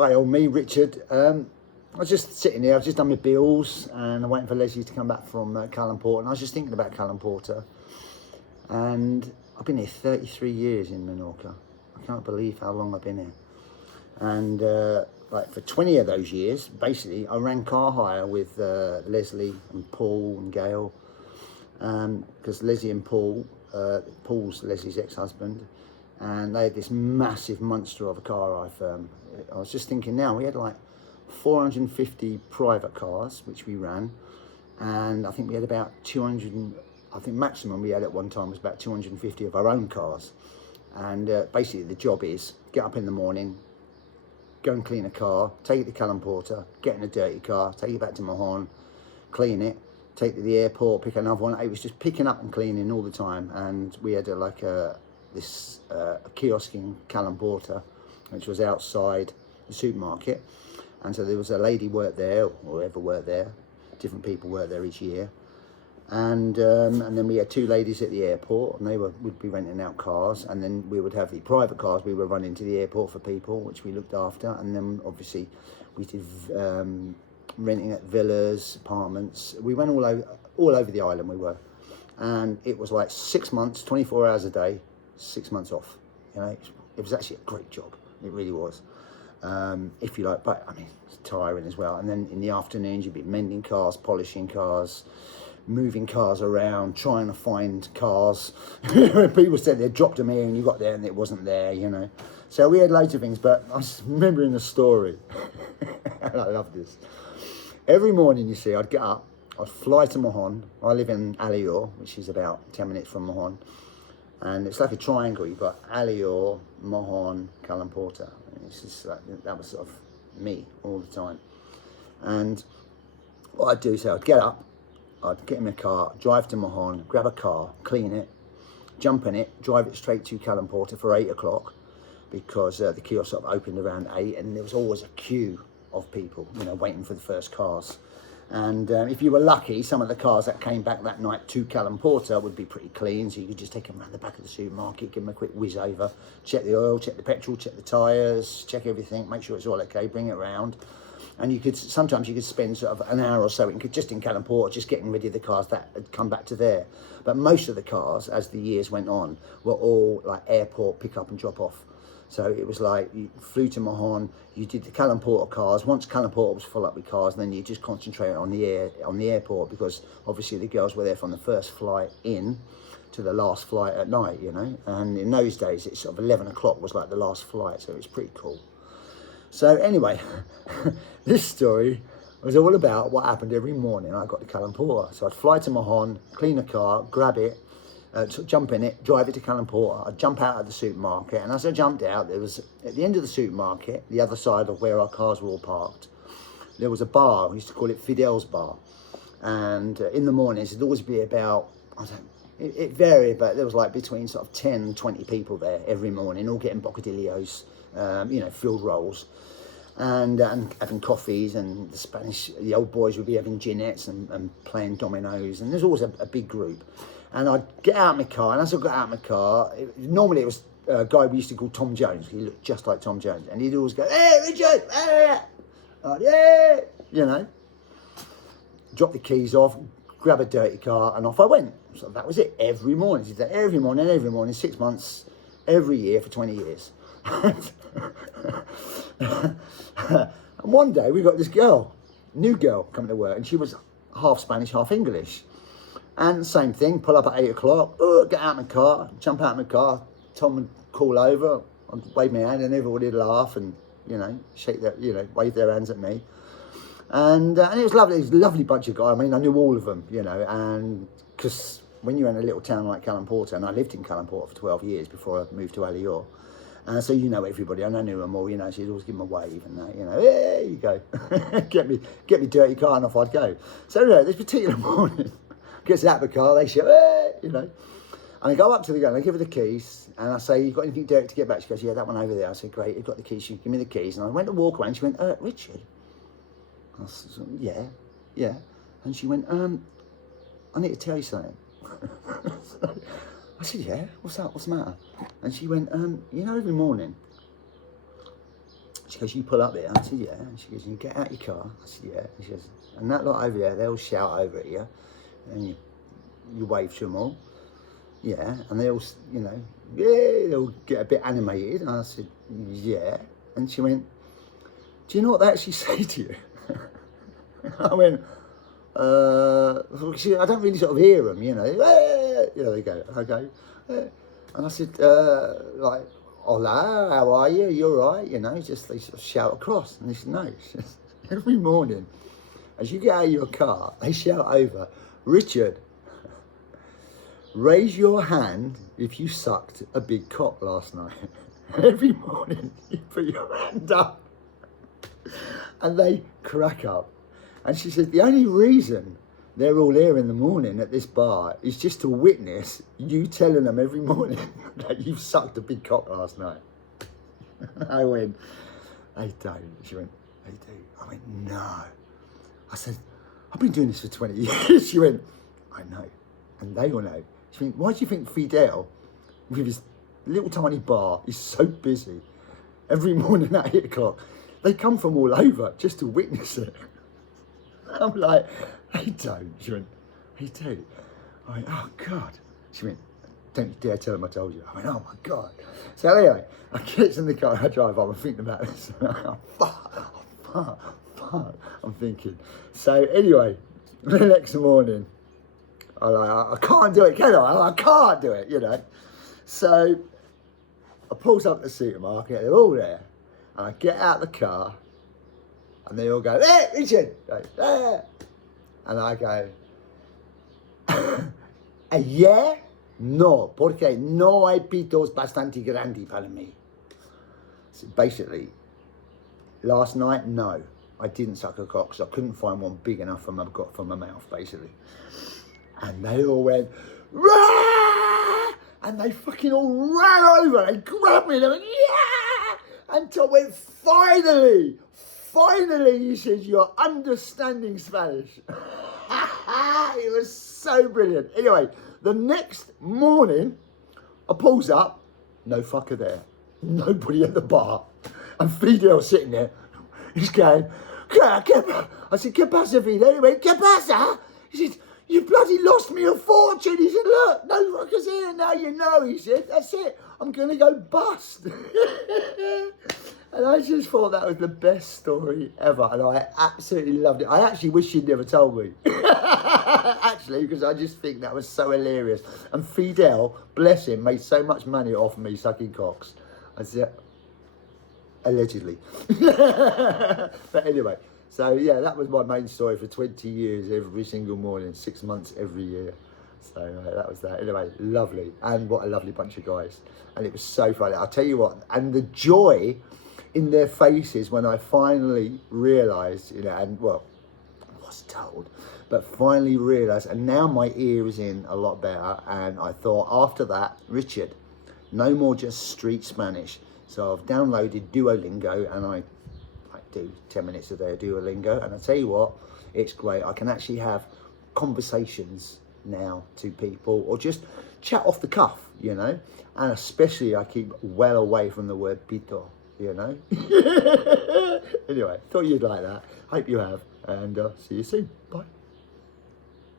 Hi, old me, Richard. I was just sitting here, I've just done my bills and I'm waiting for Leslie to come back from Calan and I was just thinking about Calan and I've been here 33 years in Menorca. I can't believe how long I've been here. And like for 20 of those years, basically, I ran car hire with Leslie and Paul and Gail. Because Leslie and Paul, Paul's Leslie's ex-husband, and they had this massive monster of a car hire firm. I was just thinking now, we had like 450 private cars, which we ran, and I think we had about 200, I think maximum we had at one time was about 250 of our own cars. And basically the job is, get up in the morning, go and clean a car, take it to Calan Porter, get in a dirty car, take it back to Mahon, clean it, take it to the airport, pick another one. It was just picking up and cleaning all the time. And we had this kiosk in Calan Porter, which was outside the supermarket. And so there was a lady worked there, or whoever worked there, different people worked there each year. And then we had two ladies at the airport, and they would be renting out cars, and then we would have the private cars we were running to the airport for people, which we looked after. And then obviously we did renting at villas, apartments. We went all over the island, we were. And it was like 6 months, 24 hours a day, 6 months off. You know, it was actually a great job. It really was. If you like, but I mean, it's tiring as well. And then in the afternoons, you'd be mending cars, polishing cars, moving cars around, trying to find cars. People said they dropped them here and you got there and it wasn't there, you know. So we had loads of things, but I was remembering a story. And I love this. Every morning, you see, I'd get up, I'd fly to Mahon. I live in Alior, which is about 10 minutes from Mahon. And it's like a triangle. You've got Alior, Mahon, Calan Porter. It's just like, that was sort of me all the time. And what I'd do, so I'd get up, I'd get in my car, drive to Mahon, grab a car, clean it, jump in it, drive it straight to Calan Porter for 8 o'clock, because the kiosk sort of opened around 8, and there was always a queue of people, you know, waiting for the first cars. And if you were lucky, some of the cars that came back that night to Calan Porter would be pretty clean, so you could just take them around the back of the supermarket, give them a quick whiz over, check the oil, check the petrol, check the tyres, check everything, make sure it's all okay, bring it around. And you could, sometimes you could spend sort of an hour or so just in Calan Porter, just getting rid of the cars that had come back to there. But most of the cars, as the years went on, were all like airport pick up and drop off. So it was like you flew to Mahon, you did the Calan Porter cars. Once Calan Porter was full up with cars, then you just concentrate on the airport, because obviously the girls were there from the first flight in to the last flight at night, you know. And in those days, it's sort of 11 o'clock was like the last flight, so it was pretty cool. So anyway, this story was all about what happened every morning I got to Calan Porter. So I'd fly to Mahon, clean a car, grab it, jump in it, drive it to Calan Porter. I'd jump out of the supermarket, and as I jumped out, there was, at the end of the supermarket, the other side of where our cars were all parked, there was a bar. We used to call it Fidel's Bar. And in the mornings, it'd always be about, I don't know, it varied, but there was like between sort of 10 and 20 people there every morning, all getting bocadillos, you know, filled rolls, and having coffees, and the old boys would be having ginettes and playing dominoes, and there's always a big group. And I'd get out of my car, and as I got out of my car, normally it was a guy we used to call Tom Jones. He looked just like Tom Jones, and he'd always go, "Hey, Richard, hey!" Like, "Yeah," you know, drop the keys off, grab a dirty car, and off I went. So that was it, every morning. He did that every morning, 6 months, every year for 20 years. And one day we got this girl, new girl, coming to work, and she was half Spanish, half English. And same thing, pull up at 8 o'clock, get out of my car, jump out of my car, Tom would call over, I'd wave my hand, and everybody would laugh and, you know, shake their, you know, wave their hands at me. And it was lovely. It was a lovely bunch of guys. I mean, I knew all of them, you know, and because when you're in a little town like Calan Porter, and I lived in Calan Porter for 12 years before I moved to Alior, so you know everybody, and I knew them all, you know, so you'd always give them a wave and that, you know, there you go, get me dirty car, and off I'd go. So anyway, this particular morning, gets out of the car, they shout, "Hey!" you know, and I go up to the girl, and I give her the keys, and I say, "You got anything dirty to get back?" She goes, "Yeah, that one over there." I said, "Great, you've got the keys." She give me the keys, and I went to walk away, and she went, "Richard?" I said, yeah. And she went, "I need to tell you something." I said, "Yeah, what's up? What's the matter?" And she went, "You know, every morning," she goes, you pull up there? I said, yeah. And she goes, you get out your car? I said, yeah. And she goes, and that lot over there, they'll shout over at you. And you wave to them all. Yeah. And they'll, you know, yeah, they'll get a bit animated. And I said, yeah. And she went, do you know what they actually say to you? I went, I don't really sort of hear them, you know. You know, they go, okay. And I said, like, hola, how are you? You all right? You know, just they sort of shout across. And they said, no, it's just every morning, as you get out of your car, they shout over, Richard, raise your hand if you sucked a big cock last night. And every morning, you put your hand up. And they crack up. And she said, the only reason they're all here in the morning at this bar is just to witness you telling them every morning that you've sucked a big cock last night. I went, they don't. She went, they do. I went, no. I said, I've been doing this for 20 years. She went, I know. And they all know. She went, why do you think Fidel, with his little tiny bar, is so busy every morning at 8 o'clock? They come from all over just to witness it. I'm like, they don't. She went, they do. I went, oh God. She went, don't you dare tell them I told you. I went, oh my God. So anyway, I get in the car and I drive up. I'm thinking about this. Fuck. I'm thinking. So anyway, the next morning, I can't do it, can I? I can't do it, you know. So I pulls up the supermarket. They're all there. And I get out the car, and they all go, hey, Richard! Hey. And I go, yeah? No, porque no hay pitos bastante grande para mí. So basically, last night, no, I didn't suck a cock, so I couldn't find one big enough for my mouth, basically. And they all went, rah! And they fucking all ran over, they grabbed me, and they went, yeah! And Tom went, finally, he said, you're understanding Spanish. It was so brilliant. Anyway, the next morning, I pulls up, no fucker there. Nobody at the bar. And Fidel sitting there, he's going, I said, ¿Qué pasa, Fidel? He went, ¿Qué pasa? He said, you bloody lost me a fortune. He said, look, no fuckers here, now you know. He said, that's it, I'm going to go bust. And I just thought that was the best story ever. And I absolutely loved it. I actually wish she'd never told me. Actually, because I just think that was so hilarious. And Fidel, bless him, made so much money off me sucking cocks. I said, allegedly. But anyway, so yeah, that was my main story for 20 years, every single morning, 6 months every year. So that was that. Anyway, lovely. And what a lovely bunch of guys. And it was so funny. I'll tell you what, and the joy in their faces when I finally realised, you know, and well, I was told, but finally realised, and now my ear is in a lot better. And I thought after that, Richard, no more just street Spanish. So I've downloaded Duolingo, and I do 10 minutes a day of Duolingo. And I tell you what, it's great. I can actually have conversations now to people, or just chat off the cuff, you know. And especially I keep well away from the word pito, you know. Anyway, thought you'd like that. Hope you have, and see you soon. Bye.